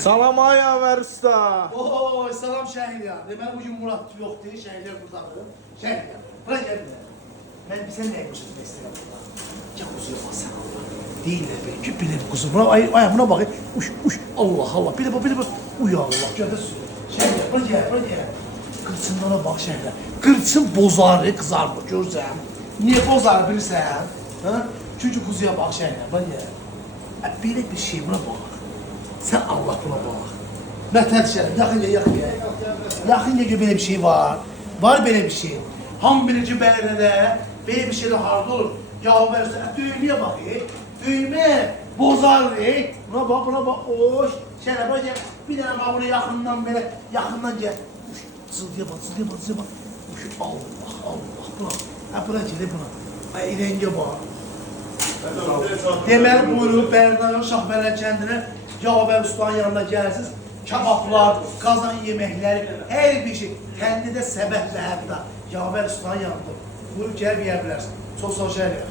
Salam Ayaver usta. Oy, salam Şəhriyar. Deməli bugün Murat yoxdur, Şəhriyar buradadır. Şəhriyar, bura gəl buraya. Mən bizə nəyə qoşulmaq istəyirəm burada? Ya quzuya bax sən Allah. Deyirlər belə ki, belə bir quzu. Buna bax, uş, Allah Allah. Bir də bax, uy Allah, gödə sürü. Şəhriyar, bura gəl. Qırçınlara bax Şəhriyar. Qırçın bozarı qızarmır, görürsən. Niyə bozarı bilirsən? Ha? Çünki quzuya bax Şəhriyar, bura gəl. Belə bir şey, buna bax. Sen Allah buna bak. Mətəd şərif, yaxın gəl. Yaxın gəl belə bir şey var. Var belə bir şey. Ham birinci bələdə belə bir şeyler harda olur. Yahu versə, düymeye bak. Düymə, bozar. Buna bak. Oş, şərəfə gəl. Bir dənə bax, buraya yaxından gəl. Zıldıya bak. Allah. Buna gəl, buna. İrəngə bak. Deməli buyurub, Bərdan Şahbərə kəndinə Yavər Ustanın yanına gəlirsiniz. Kebablar, qazan yeməkləri, hər bir şey. Kəndi də səbəhlə hətta Yavər Ustanın yanında. Buyurub gəlib yeyə bilərsin. Çox sağ ol, Şəhriyyar.